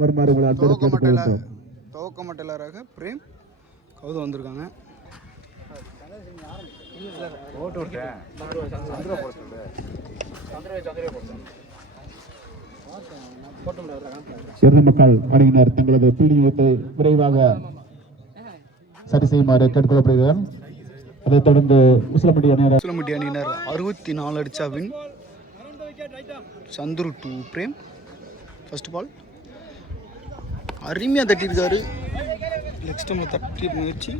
வருமாறு துவக்கமட்டலராக பிரேம் கௌதம் வந்திருக்காங்க. மக்கள் அணியினர் தங்களது பீடியத்தை விரைவாக சரி செய்யுமாறு கேட்டுக்கொள்ளப்படுகிறார். அதைத் தொடர்ந்து உசிலம்பட்டி அணியினர் 64 அடிச்சா win. Chandru to Prem. First ball அருமையாக தட்டியிருக்காரு. லெக் ஸ்டம்பில் தட்டி முயற்சி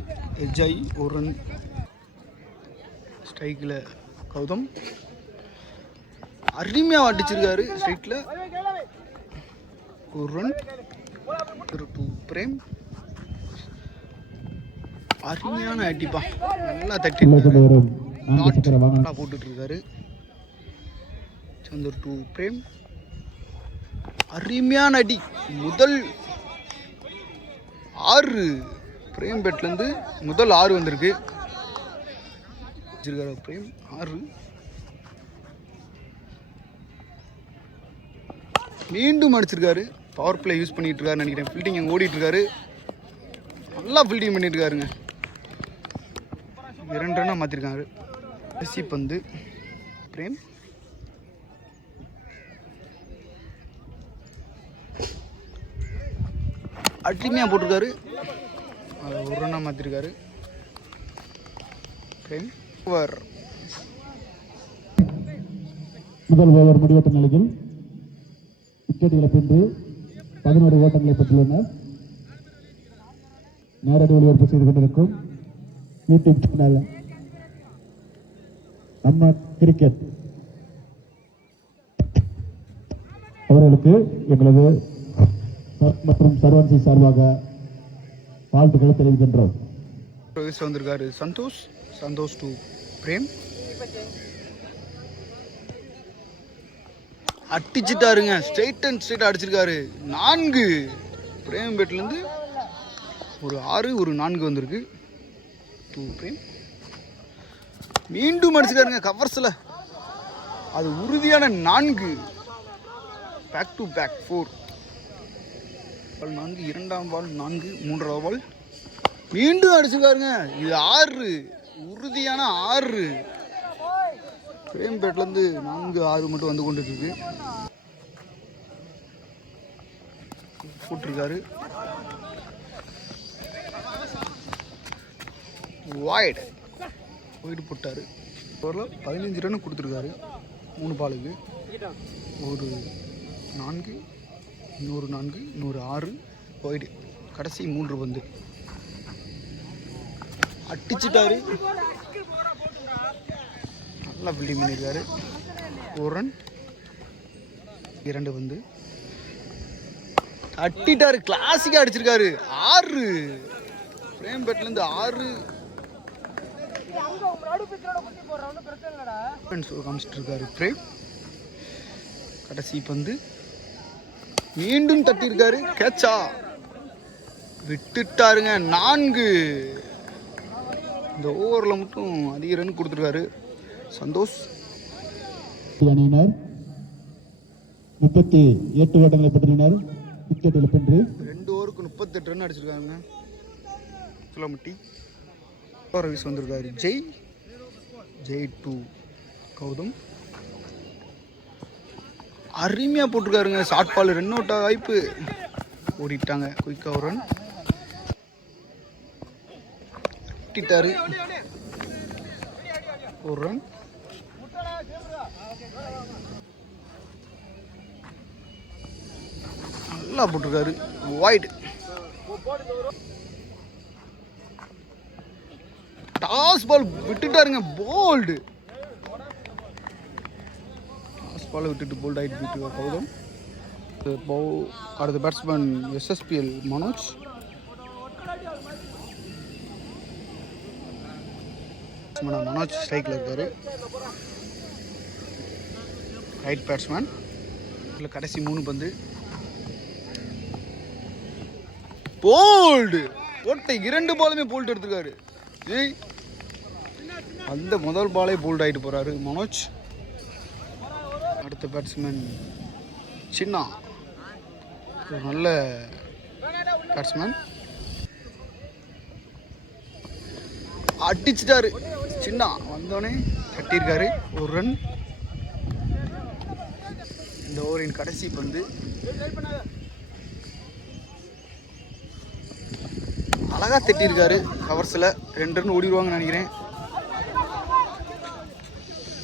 எட்ஜ் ஆகி ஒரு ரன். ஸ்ட்ரைக்கில் கௌதம் அருமையாக அடிச்சிருக்காரு. ஸ்ட்ரைக்கில் ஒரு ரன். டு பிரேம் அருமையான அடிப்பா, நல்லா தட்டி போட்டுட்டு இருக்காரு. சந்தூர் டு பிரேம் அருமையான அடி. முதல் 6 பிரேம் பேட்லேருந்து முதல் 6 வந்திருக்கு. பிரேம் 6 மீண்டும் அடிச்சிருக்காரு. பவர் பிளே யூஸ் பண்ணிட்டு இருக்காரு நினைக்கிறேன். ஃபீல்டிங் அங்கே ஓடிட்டு இருக்காரு. நல்லா ஃபீல்டிங் பண்ணிட்டு இருக்காருங்க. 2 ரன்னாக மாற்றிருக்காரு. கடைசி பந்து பிரேம் அட்லிமையாக போட்டிருக்காரு. ஒரு ரன்னாக மாற்றிருக்காரு. பிரேம் ஓவர். முதல் ஓவர் முடிவற்ற நிலையில் விக்கெட்டுகளை பின்பு 11 ஓட்டங்களை பெற்றுள்ளனர். நேரடி ஒளிபரப்பு செய்து கொண்டிருக்கும் யூடியூப் சேனல் அம்மா கிரிக்கெட் அவர்களுக்கு எங்களது மற்றும் சர்வன்சி சார்பாக வாழ்த்துக்களை தெரிவிக்கின்றோம். வந்திருக்காரு சந்தோஷ் டு பிரேம் அடிச்சுட்டாருங்க. ஸ்ட்ரெயிட் அடிச்சிருக்காரு. 4 பிரேம் பேட்லேருந்து ஒரு 6 ஒரு 4 வந்திருக்கு. டு பிரேம் மீண்டும் அடிச்சிருக்காருங்க கவர்ஸில். அது உறுதியான 4. Back to back 4. 4 இரண்டாம் பால் 4 மூன்றாவது பால் மீண்டும் அடிச்சிருக்காருங்க. இது 6 உறுதியான 6. பிரேம் பேட்லேருந்து 4 6 மட்டும் வந்து கொண்டு இருக்கு. போட்டிருக்காரு வைடு போட்டாரு. 15 ரன் கொடுத்துருக்காரு. 3 பாலுக்கு ஒரு 4 இன்னொரு 4 இன்னொரு 6 வைடு. கடைசி 3 பந்து அடிச்சுட்டாரு. நல்லா ஃபீல்டிங் பண்ணியிருக்காரு. 1 ரன் 2 பந்து அட்டிட்டாரு. கிளாசிக்காக அடிச்சிருக்காரு. 6 பிரேம் பேட்லேருந்து 6 காமிச்சிட்டு இருக்காரு பிரேம். கடைசி பந்து மீண்டும் தட்டியிருக்காரு. கேட்சா விட்டுட்டாருங்க. 4 இந்த ஓவரில் மட்டும் அதிக ரன் கொடுத்துருக்காரு சந்தோஷ். அணியினர் 38 ஓட்டங்களை பெற்றுள்ளனர். விக்கெட் இழப்பின்றி 2 ஓவருக்கு 38 ரன் அடிச்சிருக்காங்க. சுலமட்டி சர்வீஸ் வந்திருக்காரு. ஜெய் டு கௌதம் அருமையாக போட்டிருக்காருங்க. ஷார்ட் பால் 2 அவுட் வாய்ப்பு ஓடிட்டாங்க. குயிக்காக ஒரு ரன் அட்டிட்டாரு. 1 ரன். நல்லா போட்டிருக்காரு. வைடு. டாஸ் பால் விட்டுட்டாருங்க. போல்டு. டாஸ் பால் விட்டுட்டு போல்ட் ஆகிட்டு கௌதம். அடுத்த பேட்ஸ்மேன் SSPL மனோஜ். மனோஜ் ஸ்ட்ரைக்கில் இருக்காரு. Right batsman. இதில் கடைசி 3 பந்து போல்டு போட்ட 2 பாலுமே போல்ட் எடுத்துருக்காரு. அந்த முதல் பாலே போல்ட் ஆகிட்டு போகிறாரு மனோஜ். அடுத்த பேட்ஸ்மேன் சின்னா ஒரு நல்ல பேட்ஸ்மேன். அடிச்சிட்டாரு. சின்ன வந்தோடனே தட்டியிருக்காரு. ஒரு ரன். இந்த ஓவரின் கடைசி பந்து. அழகாக தட்டியிருக்காரு. கவர்ஸில் 2 ரன் ஓடிடுவாங்கன்னு நினைக்கிறேன்.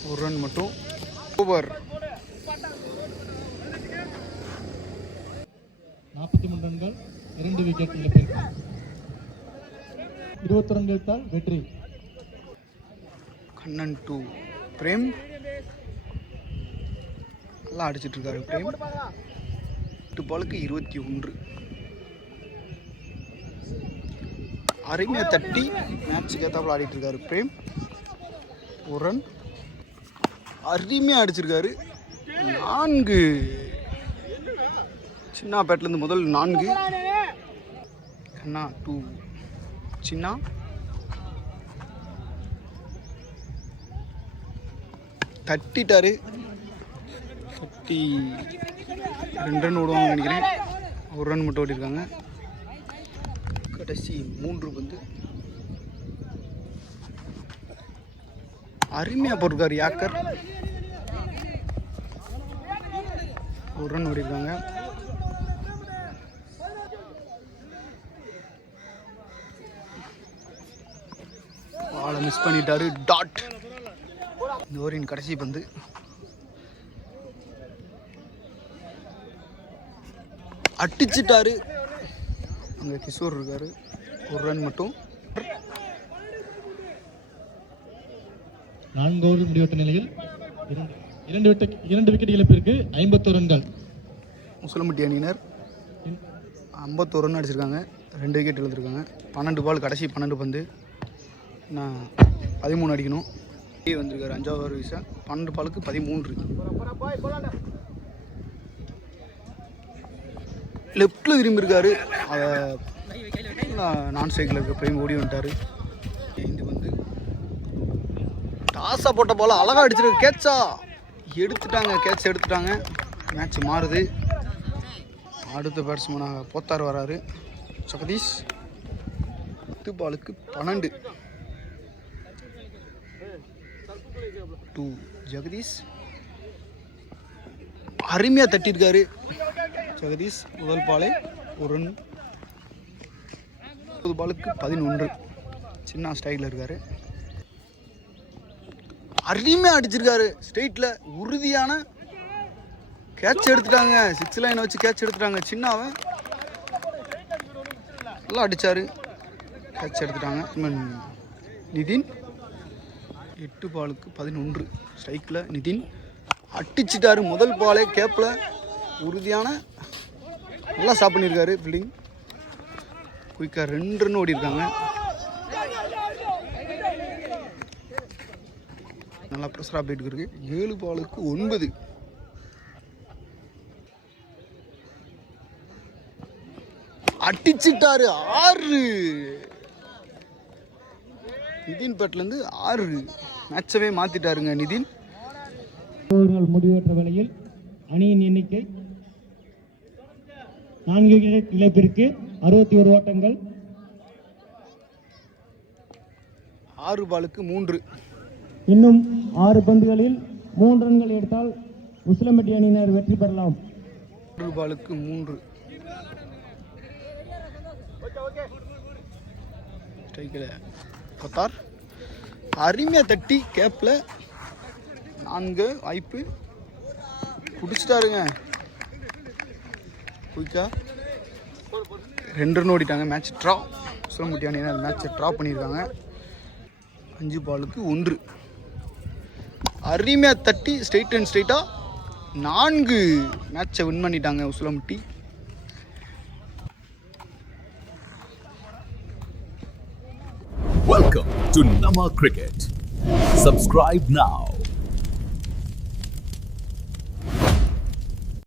ஒரு ரன் மட்டும். ஓவர். 43 ரன்கள் 2 விக்கெட் இழப்பிற்கு 20 ரன் எடுத்தால் வெற்றி. கண்ணன் டு பிரேம். நல்லா அடிச்சிட்டு இருக்காரு பிரேம். 8 பாலுக்கு 21. அருமையாக தட்டி மேட்சுக்கு ஏற்றாப்புல ஆடிட்டு இருக்காரு பிரேம். ஒரு ரன். அருமையாக அடிச்சிருக்காரு. 4. சின்ன பேட்லேருந்து முதல் 4. கண்ணா டூ சின்ன. தட்டிட்டாரு. 2 ரன் ஓடுவாங்கன்னு நினைக்கிறேன். ஒரு ரன் மட்டும் ஓடிருக்காங்க. கடைசி 3 பந்து. அருமையாக போட்டிருக்காரு யாக்கர். ஒரு ரன் ஓடிருக்காங்க. பாலை மிஸ் பண்ணிட்டாரு. டாட். இந்த ஓவரின் கடைசி பந்து. அடிச்சிட்டாரு. அங்கே கிஷோர் இருக்காரு. ஒரு ரன் மட்டும். 4 ஓவர் முடிவெட்ட நிலையில் 2 விக்கெட் இழப்பிற்கு 51 ரன்கள். உசிலம்பட்டி அணியினர் 51 ரன் அடிச்சிருக்காங்க. 2 விக்கெட் இழந்திருக்காங்க. 12 பால், கடைசி 12 பந்து. நான் 13 அடிக்கணும். வந்திருக்காரு 5வது ஓவர் வீச. 12 பாலுக்கு 13. லெஃப்டில் திரும்பியிருக்காரு. அதை நான் ஸ்ட்ரைக்கில் இருக்க பிரேம் ஓடி வந்துட்டார். இது வந்து டாஸாக போட்ட போல் அழகாக அடிச்சிருக்கு. கேட்சா எடுத்துட்டாங்க. கேட்ச் எடுத்துட்டாங்க. மேட்ச் மாறுது. அடுத்த பேட்ஸ்மேனாக போத்தார் வராரு. ஜெகதீஷ். 10 பாலுக்கு 12. ஜெகதீஷ் அருமையாக தட்டியிருக்காரு. ஜெகதீஷ் முதல் பாலே ஒரு ரன். 10 பாலுக்கு 11. சின்ன ஸ்டைலில் இருக்காரு. அருமையாக அடிச்சிருக்காரு. ஸ்ட்ரெயிட்டில் உறுதியான கேட்ச் எடுத்துட்டாங்க. 6 லைனை வச்சு கேட்ச் எடுத்துட்டாங்க. சின்னாவை நல்லா அடித்தார். கேட்ச் எடுத்துட்டாங்க. நிதின் 8 பாலுக்கு 11. ஸ்ட்ரைக்கில் நிதின் அடிச்சிட்டாரு. முதல் பாலே கேப்பில் உறுதியான நல்லா ஸ்டாப் பண்ணியிருக்காரு. ஃபீல்டிங் குயிக்காக 2 ரன் ஓடிருக்காங்க. நல்லா ப்ரெஷராக போயிட்டு இருக்கு. 7 பாலுக்கு 9. அடிச்சிட்டாரு. 6. நிதின் பேட்லேருந்து 6. மேட்சவே மாற்றிட்டாருங்க நிதின். ஓவர்கள் முடிவற்ற வேளையில் அணியின் எண்ணிக்கை 4 விக்கெட் இழப்பிற்கு 61 ஓட்டங்கள். 6 பாலுக்கு 3. இன்னும் 6 பந்துகளில் 3 ரன்கள் எடுத்தால் உசிலம்பட்டி அணியினர் வெற்றி பெறலாம். 6 பாலுக்கு 3. ஸ்ட்ரைக்கில் பத்தார். அருமையாக தட்டி கேப்பில் 4 வாய்ப்பு பிடிச்சிட்டாருங்க. குயிக்கா 2 ரன் ஓடிட்டாங்க. Match draw. உசிலம்பட்டி அணியினர் மேட்சை ட்ரா பண்ணியிருக்காங்க. 5 பாலுக்கு 1. அருமையாக தட்டி ஸ்ட்ரெயிட் அண்ட் ஸ்ட்ரெயிட்டாக 4 மேட்சை வின் பண்ணிட்டாங்க Usilampatti. Welcome to Nama Cricket. Subscribe now.